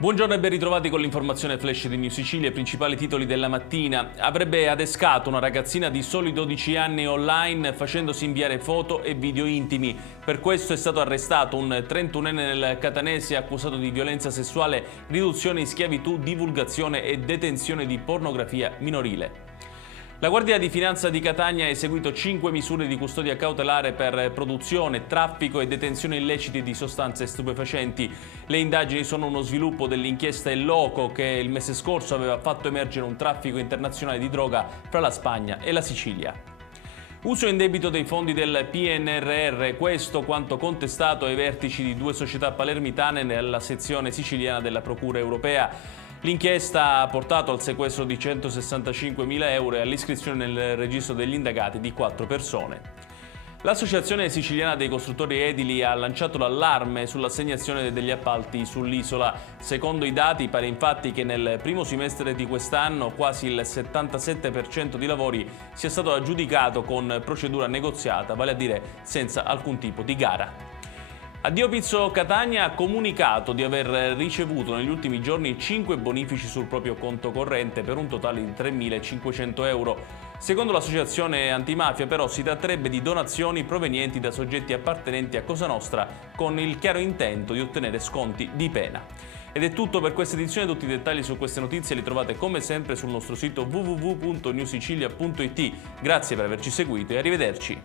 Buongiorno e ben ritrovati con l'informazione flash di New Sicilia, i principali titoli della mattina. Avrebbe adescato una ragazzina di soli 12 anni online facendosi inviare foto e video intimi. Per questo è stato arrestato un 31enne nel Catanese accusato di violenza sessuale, riduzione in schiavitù, divulgazione e detenzione di pornografia minorile. La Guardia di Finanza di Catania ha eseguito 5 misure di custodia cautelare per produzione, traffico e detenzione illeciti di sostanze stupefacenti. Le indagini sono uno sviluppo dell'inchiesta Il Loco che il mese scorso aveva fatto emergere un traffico internazionale di droga fra la Spagna e la Sicilia. Uso indebito dei fondi del PNRR, questo quanto contestato ai vertici di 2 società palermitane nella sezione siciliana della Procura europea. L'inchiesta ha portato al sequestro di 165.000 euro e all'iscrizione nel registro degli indagati di 4 persone. L'Associazione Siciliana dei Costruttori Edili ha lanciato l'allarme sull'assegnazione degli appalti sull'isola. Secondo i dati pare infatti che nel primo semestre di quest'anno quasi il 77% di lavori sia stato aggiudicato con procedura negoziata, vale a dire senza alcun tipo di gara. Addio Pizzo Catania ha comunicato di aver ricevuto negli ultimi giorni 5 bonifici sul proprio conto corrente per un totale di 3.500 euro. Secondo l'associazione antimafia però si tratterebbe di donazioni provenienti da soggetti appartenenti a Cosa Nostra con il chiaro intento di ottenere sconti di pena. Ed è tutto per questa edizione, tutti i dettagli su queste notizie li trovate come sempre sul nostro sito www.newsicilia.it. Grazie per averci seguito e arrivederci.